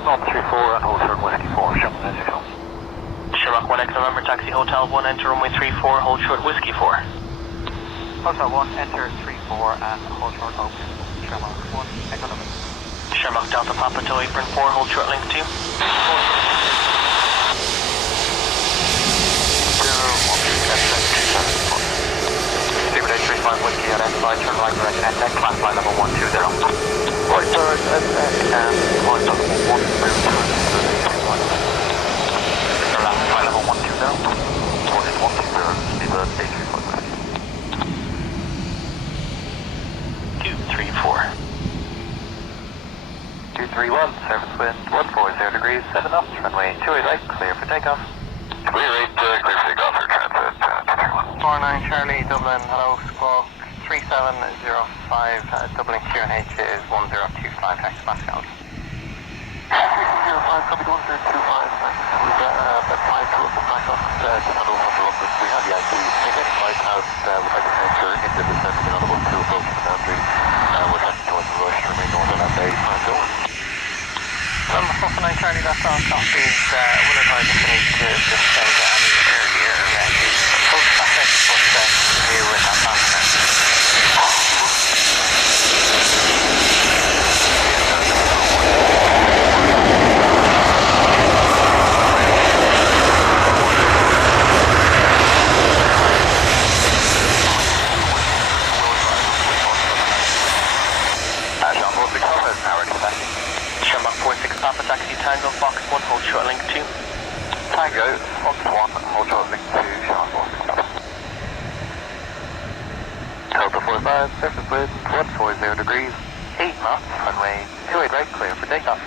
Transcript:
1034 and hold short whiskey 4, Sherlock 960. Sherlock 1 X November, taxi Hotel 1, enter runway 34, hold short whiskey 4. Hotel 1, enter 34 and hold short open, Sherlock 1, Echo November. Sherlock Delta Papa to apron 4, hold short link 2. Super 835 whiskey identified, turn right direction, and next class line number 120. Right turn, and line number 120. Last line number 120. Hold it 120, Super 835 whiskey. 234. 231, surface wind 140 degrees, 7 knots, runway 28 right, clear for takeoff. Clear 8, clear for takeoff for transit, 49 Charlie, Dublin, hello, squawk 3705, Dublin QNH is 1025 hectopascals. 3705, copy 1025, thanks. We've got about 5 to up the takeoff, to handle from London. We have the IT, ticket, lighthouse, we'd like to enter into the descent on about 2 approach to Boundary. We're heading towards the rush, remain north of that bay, time going. 49 Charlie, that's all copies. Will advise if you need to just send any earlier post traffic, but review with that passenger. John 46 Papa, now ready for taxi. Sherlock 46 Papa, taxi Tango, Fox 1, hold short link 2. Tango, Fox 1, hold short link 2, Sean 46 Papa. Delta 45, surface wind 140 degrees, 8 knots, runway 28 right, clear for takeoff.